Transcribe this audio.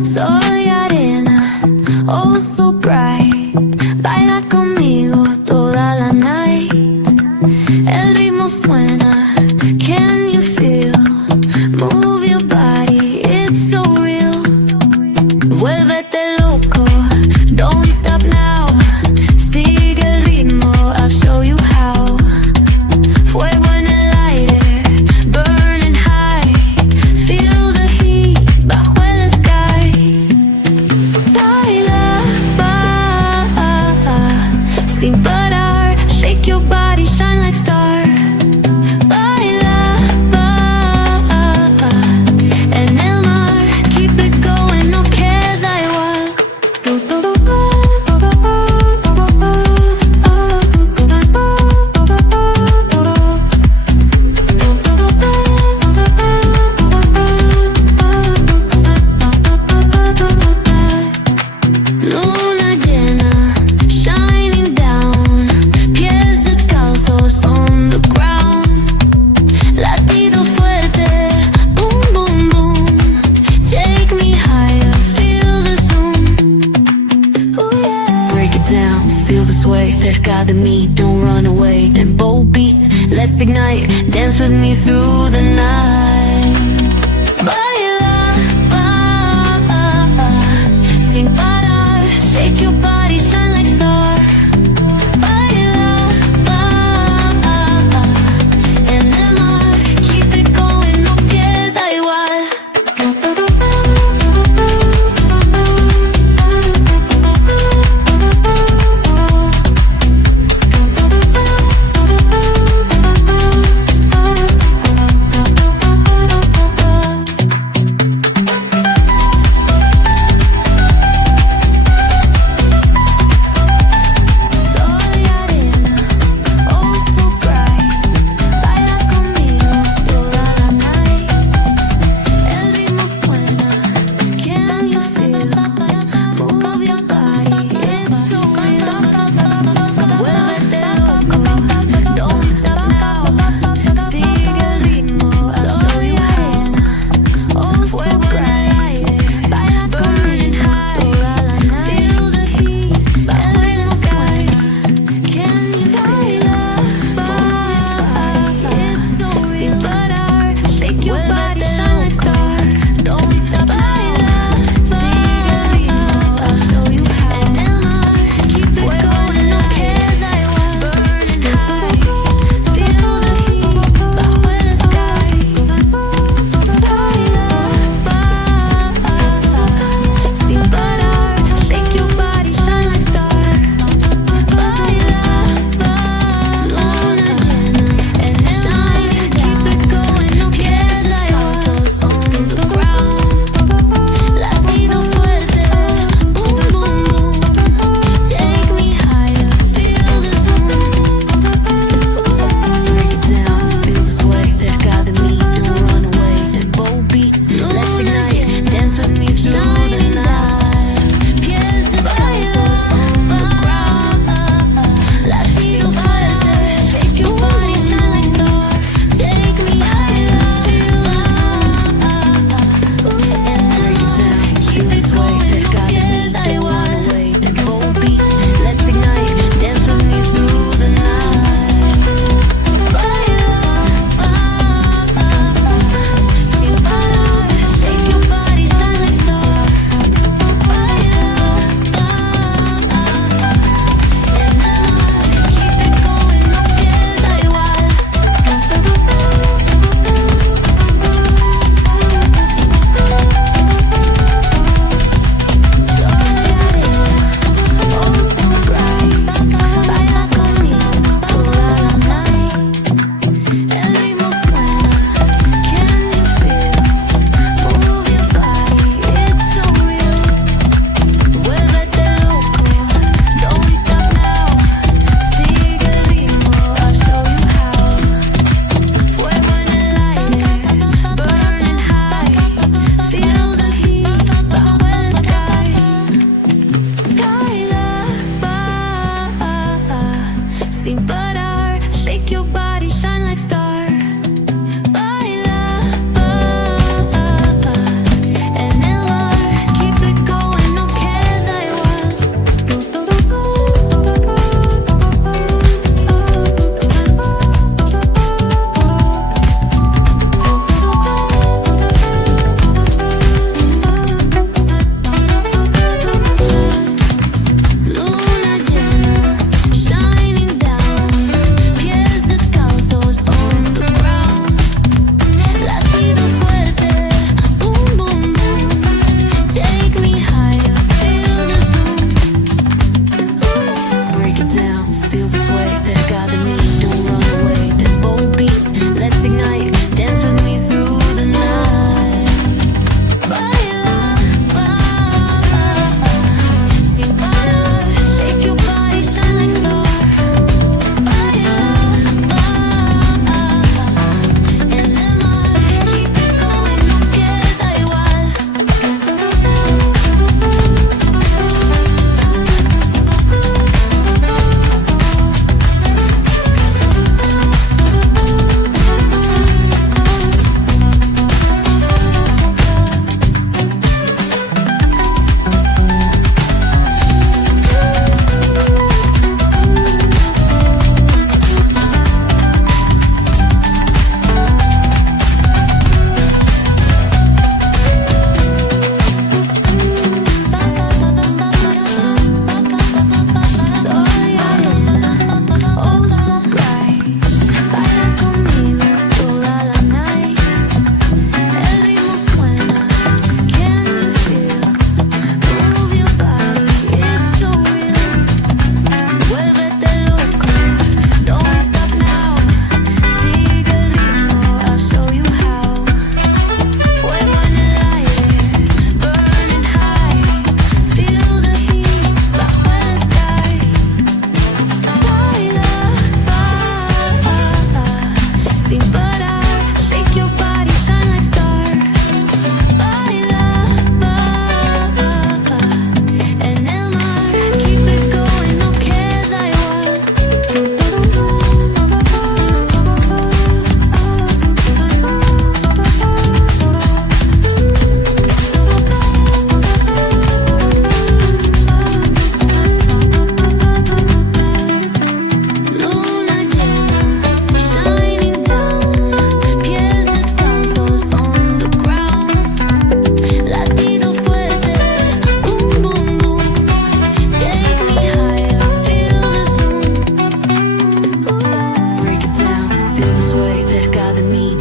Soy arena, oh so bright. Baila conmigo toda la night. El ritmo suena, can you feel? Move your body, it's so real. Vuélvete loco, don't stop now. Sigue el ritmo, I'll show you how. Fuego en el aire, burning high. Feel the heat bajo el sky. Baila, sin parar. Shake your body, shine like star. Baila, en el mar. Keep it going, no queda igual. Luna llena, shining down. Pies descalzos on the ground. Latido fuerte, boom, boom, boom. Take me higher, feel the zoom. Ooh, yeah. Break it down, feel the sway. Cerca de mí, don't run away. Tempo beats, let's ignite. Dance with me through the night. Baila, sin parar. Shake your body, shine like star. Baila, en el mar. Keep it going, no queda igual. cerca de mí.